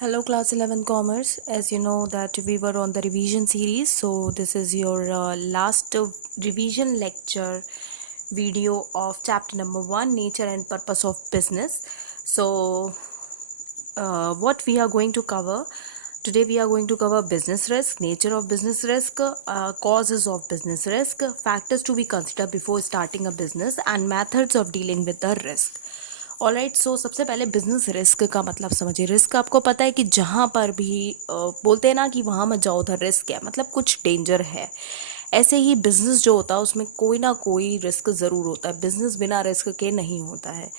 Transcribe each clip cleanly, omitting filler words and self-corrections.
Hello class 11 commerce. As you know that we were on the revision series, so this is your last revision lecture video of chapter number 1, nature and purpose of business. So what we are going to cover today, we are going to cover business risk, nature of business risk, causes of business risk, factors to be considered before starting a business, and methods of dealing with the risk. Alright so सबसे पहले business risk का मतलब समझिए। Risk आपको पता है कि जहाँ पर भी बोलते हैं ना कि वहाँ मत जाओ, उधर रिस्क है, मतलब कुछ डेंजर है। ऐसे ही बिजनेस जो होता है उसमें कोई ना कोई रिस्क ज़रूर होता है। बिजनेस बिना रिस्क के नहीं होता है।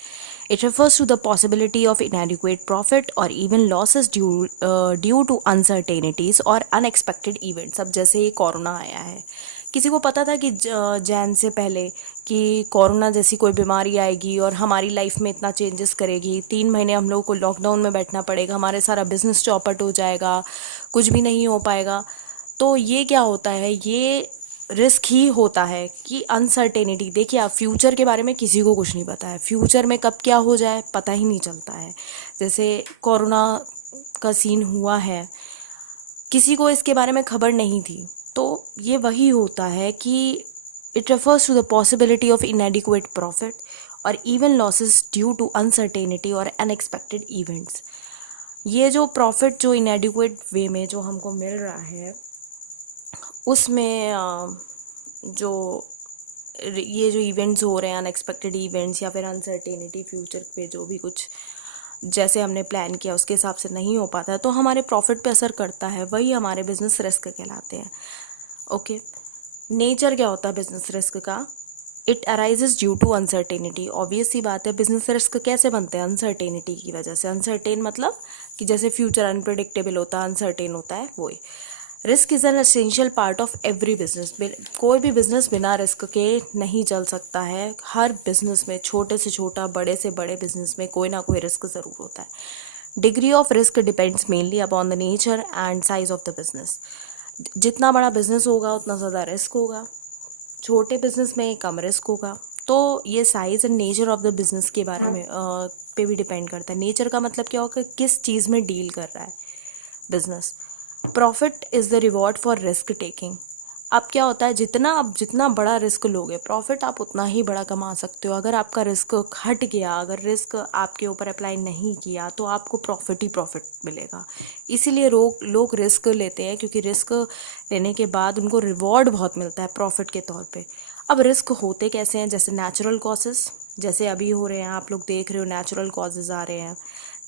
It refers to the possibility of inadequate profit or even losses due to uncertainties or unexpected events। अब जैसे ये कोरोना आया है, किसी को पता था कि जैन से पहले कि कोरोना जैसी कोई बीमारी आएगी और हमारी लाइफ में इतना चेंजेस करेगी, 3 महीने हम लोगों को लॉकडाउन में बैठना पड़ेगा, हमारे सारा बिजनेस चौपट हो जाएगा, कुछ भी नहीं हो पाएगा। तो ये क्या होता है, ये रिस्क ही होता है कि अनसर्टेनिटी। देखिए आप, फ्यूचर के बारे में किसी को कुछ नहीं पता है, फ्यूचर में कब क्या हो जाए पता ही नहीं चलता है। जैसे कोरोना का सीन हुआ है, किसी को इसके बारे में खबर नहीं थी। तो ये वही होता है कि it refers to the possibility of inadequate profit और even losses due to uncertainty और अनएक्सपेक्टेड इवेंट्स। ये जो प्रॉफिट जो इनएडिक्वेट वे में जो हमको मिल रहा है, उसमें जो ये जो इवेंट्स हो रहे हैं, अनएक्सपेक्टेड इवेंट्स या फिर अनसर्टेनिटी, फ्यूचर पे जो भी कुछ जैसे हमने प्लान किया उसके हिसाब से नहीं हो पाता है, तो हमारे प्रॉफिट पे असर करता है। वही हमारे बिजनेस रिस्क कहलाते हैं। ओके, नेचर क्या होता है बिजनेस रिस्क का? It arises due to uncertainty. Obvious सी बात है, बिजनेस रिस्क कैसे बनते हैं? अनसर्टेनिटी की वजह से। अनसर्टेन मतलब कि जैसे फ्यूचर अनप्रिडिक्टेबल होता है, अनसर्टेन होता है, वही। Risk is an essential part of every business. कोई भी बिजनेस बिना रिस्क के नहीं चल सकता है। हर बिजनेस में, छोटे से छोटा, बड़े से बड़े बिजनेस में कोई ना कोई रिस्क ज़रूर होता है। Degree of risk depends mainly upon the nature and size of the business. जितना बड़ा बिजनेस होगा उतना ज़्यादा रिस्क होगा, छोटे बिजनेस में कम रिस्क होगा। तो ये size and nature of the business के बारे में पे भी डिपेंड करता है। नेचर का मतलब क्या होगा, किस चीज़ में डील कर रहा है business. Profit is the reward for risk taking. अब क्या होता है, आप जितना बड़ा रिस्क लोगे, प्रॉफिट आप उतना ही बड़ा कमा सकते हो। अगर आपका रिस्क हट गया, अगर रिस्क आपके ऊपर अप्लाई नहीं किया, तो आपको प्रॉफिट ही प्रॉफिट मिलेगा। इसीलिए लोग रिस्क लेते हैं, क्योंकि रिस्क लेने के बाद उनको रिवॉर्ड बहुत मिलता है प्रॉफिट के तौर पे। अब रिस्क होते कैसे हैं? जैसे नेचुरल कॉजेज़, जैसे अभी हो रहे हैं, आप लोग देख रहे हो, नेचुरल कॉजेज़ आ रहे हैं,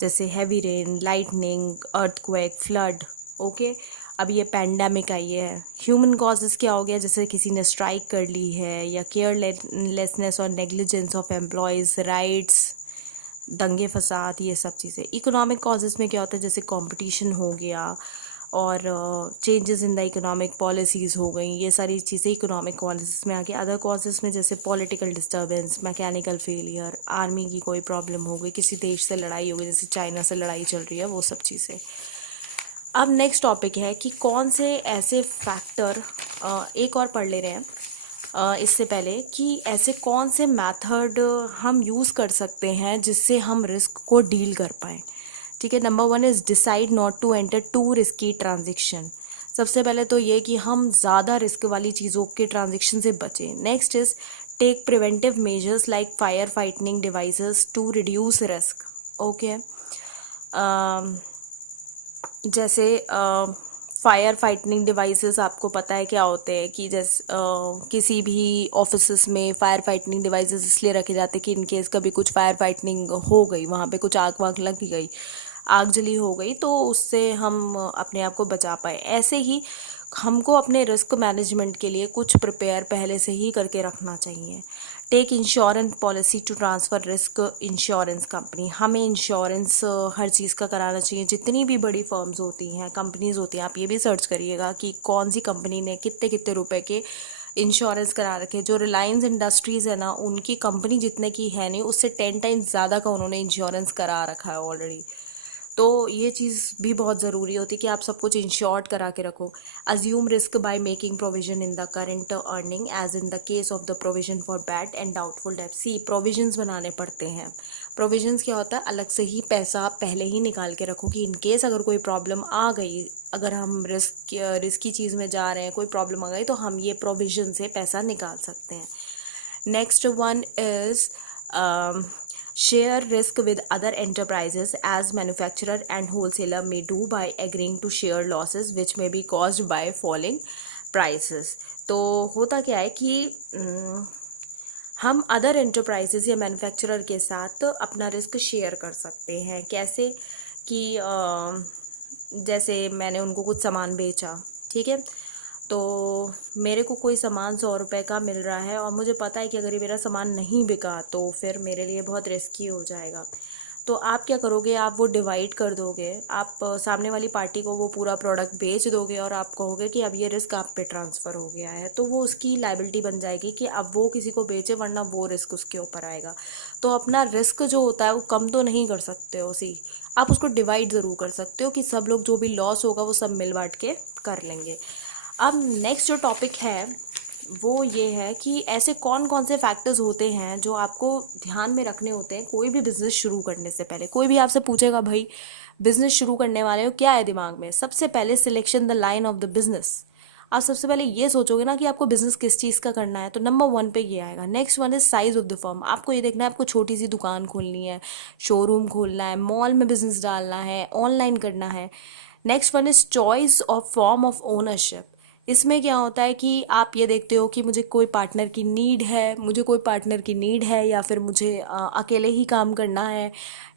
जैसे heavy rain, lightning, earthquake, flood. Okay, अब ये पैंडेमिक आई है। ह्यूमन कॉजेज़ क्या हो गया? जैसे किसी ने स्ट्राइक कर ली है, या केयरलेसनेस और नेग्लिजेंस ऑफ एम्प्लॉयज़ राइट्स, दंगे फसाद, ये सब चीज़ें। इकोनॉमिक कॉजेज़ में क्या होता है? जैसे कंपटीशन हो गया, और changes in the economic policies हो गई, ये सारी चीज़ें इकोनॉमिक कॉजेज़ में आ गई। अदर कॉजेज़ में जैसे political disturbance, mechanical failure, army की कोई प्रॉब्लम हो गई, किसी देश से लड़ाई हो गई, जैसे चाइना से लड़ाई चल रही है, वो सब चीज़ें। अब नेक्स्ट टॉपिक है कि कौन से ऐसे फैक्टर, एक और पढ़ ले रहे हैं इससे पहले, कि ऐसे कौन से मेथड हम यूज़ कर सकते हैं जिससे हम रिस्क को डील कर पाएँ। ठीक है, number 1 is decide not to enter to risky transaction. सबसे पहले तो ये कि हम ज़्यादा रिस्क वाली चीज़ों के ट्रांजेक्शन से बचें। Next is take preventive measures like fire fighting devices to reduce risk. Okay, जैसे फायर फाइटनिंग डिवाइसेस आपको पता है क्या होते हैं, कि जैसे किसी भी ऑफिस में फायर फाइटनिंग डिवाइसेस इसलिए रखे जाते हैं कि इन केस कभी कुछ फायर फाइटनिंग हो गई, वहाँ पे कुछ आग वाग लग गई, आग जली हो गई, तो उससे हम अपने आप को बचा पाए। ऐसे ही हमको अपने रिस्क मैनेजमेंट के लिए कुछ प्रिपेयर पहले से ही करके रखना चाहिए। Take insurance policy to transfer risk insurance company. हमें इंश्योरेंस हर चीज़ का कराना चाहिए। जितनी भी बड़ी फर्म्स होती हैं, कंपनीज़ होती हैं, आप ये भी सर्च करिएगा कि कौन सी कंपनी ने कितने कितने रुपए के इंश्योरेंस करा रखे। जो रिलायंस इंडस्ट्रीज़ है ना, उनकी कंपनी जितने की है नहीं, उससे 10 टाइम्स ज़्यादा का उन्होंने इंश्योरेंस करा रखा है ऑलरेडी। तो ये चीज़ भी बहुत ज़रूरी होती है कि आप सब कुछ इंश्योर्ड करा के रखो। Assume risk by making provision in the current earning as in the case of the provision for bad and doubtful debt. See, provisions बनाने पड़ते हैं, प्रोविजंस क्या होता है, अलग से ही पैसा पहले ही निकाल के रखो कि इन केस अगर कोई प्रॉब्लम आ गई, अगर हम रिस्की चीज़ में जा रहे हैं, कोई प्रॉब्लम आ गई तो हम ये प्रोविजन से पैसा निकाल सकते हैं. Next one is share risk with other enterprises as manufacturer and wholesaler may do by agreeing to share losses which may be caused by falling prices. तो होता क्या है कि हम अदर एंटरप्राइजेज या मैन्युफैक्चरर के साथ अपना रिस्क शेयर कर सकते हैं. कैसे कि जैसे मैंने उनको कुछ सामान बेचा, ठीक है, तो मेरे को कोई सामान 100 रुपये का मिल रहा है और मुझे पता है कि अगर ये मेरा सामान नहीं बिका तो फिर मेरे लिए बहुत रिस्की हो जाएगा. तो आप क्या करोगे, आप वो डिवाइड कर दोगे, आप सामने वाली पार्टी को वो पूरा प्रोडक्ट बेच दोगे और आप कहोगे कि अब ये रिस्क आप पे ट्रांसफ़र हो गया है, तो वो उसकी लायबिलिटी बन जाएगी कि अब वो किसी को बेचे, वरना वो रिस्क उसके ऊपर आएगा. तो अपना रिस्क जो होता है वो कम तो नहीं कर सकते हो, आप उसको डिवाइड ज़रूर कर सकते हो कि सब लोग जो भी लॉस होगा वो सब मिल बांट के कर लेंगे. अब नेक्स्ट जो टॉपिक है वो ये है कि ऐसे कौन कौन से फैक्टर्स होते हैं जो आपको ध्यान में रखने होते हैं कोई भी बिज़नेस शुरू करने से पहले. कोई भी आपसे पूछेगा भाई बिज़नेस शुरू करने वाले हो, क्या है दिमाग में, सबसे पहले selection the line of the business. आप सबसे पहले ये सोचोगे ना कि आपको बिज़नेस किस चीज़ का करना है, तो नंबर 1 पे ये आएगा. Next one is size of the firm. आपको ये देखना है आपको छोटी सी दुकान खोलनी है, शोरूम खोलना है, मॉल में बिज़नेस डालना है, ऑनलाइन करना है. Next one is choice of form of ownership. इसमें क्या होता है कि आप ये देखते हो कि मुझे कोई पार्टनर की नीड है, या फिर मुझे अकेले ही काम करना है,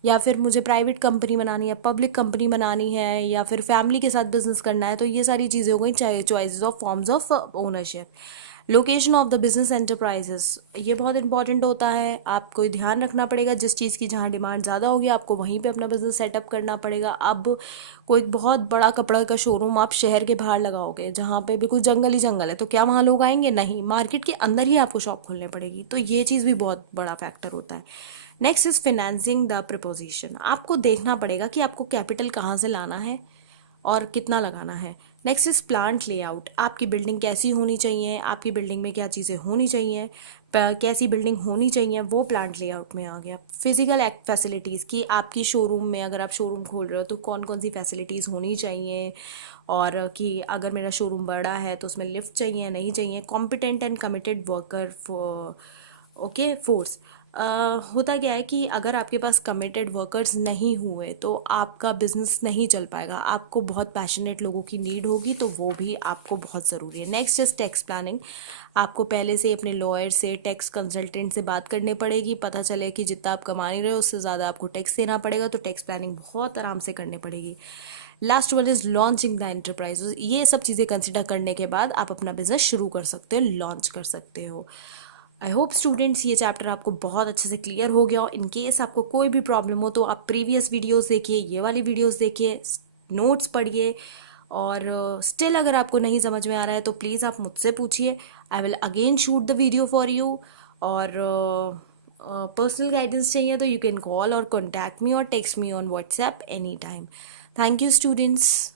या फिर मुझे प्राइवेट कंपनी बनानी है, पब्लिक कंपनी बनानी है, या फिर फैमिली के साथ बिजनेस करना है. तो ये सारी चीज़ें हो गई choices of forms of ownership. Location of the business enterprises, ये बहुत इंपॉर्टेंट होता है. आपको ध्यान रखना पड़ेगा जिस चीज़ की जहाँ डिमांड ज़्यादा होगी आपको वहीं पे अपना बिजनेस सेटअप करना पड़ेगा. अब कोई बहुत बड़ा कपड़ा का शोरूम आप शहर के बाहर लगाओगे जहाँ पे बिल्कुल जंगल ही जंगल है, तो क्या वहाँ लोग आएंगे? नहीं, मार्केट के अंदर ही आपको शॉप खोलनी पड़ेगी. तो ये चीज़ भी बहुत बड़ा फैक्टर होता है. Next is financing the preposition. आपको देखना पड़ेगा कि आपको कैपिटल कहाँ से लाना है और कितना लगाना है. Next is plant layout. आपकी बिल्डिंग कैसी होनी चाहिए, आपकी बिल्डिंग में क्या चीज़ें होनी चाहिए, कैसी बिल्डिंग होनी चाहिए, वो प्लांट लेआउट में आ गया. फिजिकल एक्ट फैसिलिटीज़ की आपकी शोरूम में, अगर आप शोरूम खोल रहे हो तो कौन कौन सी फैसिलिटीज़ होनी चाहिए, और कि अगर मेरा शोरूम बड़ा है तो उसमें लिफ्ट चाहिए नहीं चाहिए. Competent and committed worker okay force. होता क्या है कि अगर आपके पास कमिटेड वर्कर्स नहीं हुए तो आपका बिजनेस नहीं चल पाएगा. आपको बहुत पैशनेट लोगों की नीड होगी, तो वो भी आपको बहुत ज़रूरी है. Next is tax planning. आपको पहले से अपने लॉयर से, टैक्स कंसल्टेंट से बात करनी पड़ेगी. पता चले कि जितना आप कमा नहीं रहे हो उससे ज़्यादा आपको टैक्स देना पड़ेगा, तो टैक्स प्लानिंग बहुत आराम से करनी पड़ेगी. Last one is launching the enterprise. ये सब चीज़ें कंसिडर करने के बाद आप अपना बिजनेस शुरू कर सकते हो, लॉन्च कर सकते हो. आई होप स्टूडेंट्स ये चैप्टर आपको बहुत अच्छे से क्लियर हो गया हो. इन केस आपको कोई भी प्रॉब्लम हो तो आप प्रीवियस वीडियोस देखिए, ये वाली वीडियोस देखिए, नोट्स पढ़िए, और स्टिल अगर आपको नहीं समझ में आ रहा है तो प्लीज़ आप मुझसे पूछिए. I will again shoot the video for you. और पर्सनल गाइडेंस चाहिए तो यू कैन कॉल और कॉन्टैक्ट मी और text me on WhatsApp any time. Thank you students.